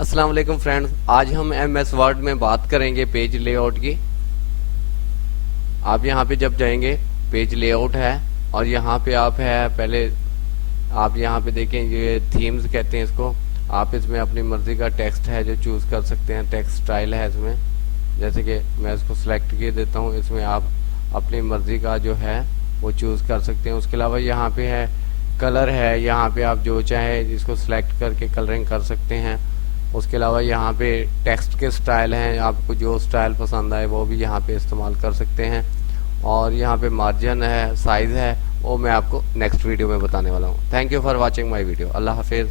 अस्सलाम वालेकुम फ्रेंड्स, आज हम एमएस वर्ड में बात करेंगे पेज लेआउट की। आप यहाँ पे जब जाएंगे पेज लेआउट है और यहाँ पे आप है पहले आप यहाँ पे देखें, ये थीम्स कहते हैं इसको। आप इसमें अपनी मर्जी का टेक्स्ट है जो चूज कर सकते हैं, टेक्स्ट स्टाइल है इसमें। जैसे कि मैं इसको सिलेक्ट किए देता हूँ, इसमें आप अपनी मर्जी का जो है वो चूज कर सकते हैं। उसके अलावा यहाँ पे है कलर है, यहाँ पे आप जो चाहे इसको सिलेक्ट करके कलरिंग कर सकते हैं। उसके अलावा यहाँ पे टेक्स्ट के स्टाइल हैं, आपको जो स्टाइल पसंद आए वो भी यहाँ पे इस्तेमाल कर सकते हैं। और यहाँ पे मार्जिन है, साइज़ है, वो मैं आपको नेक्स्ट वीडियो में बताने वाला हूँ। Thank you for watching my video. अल्लाह हाफिज़।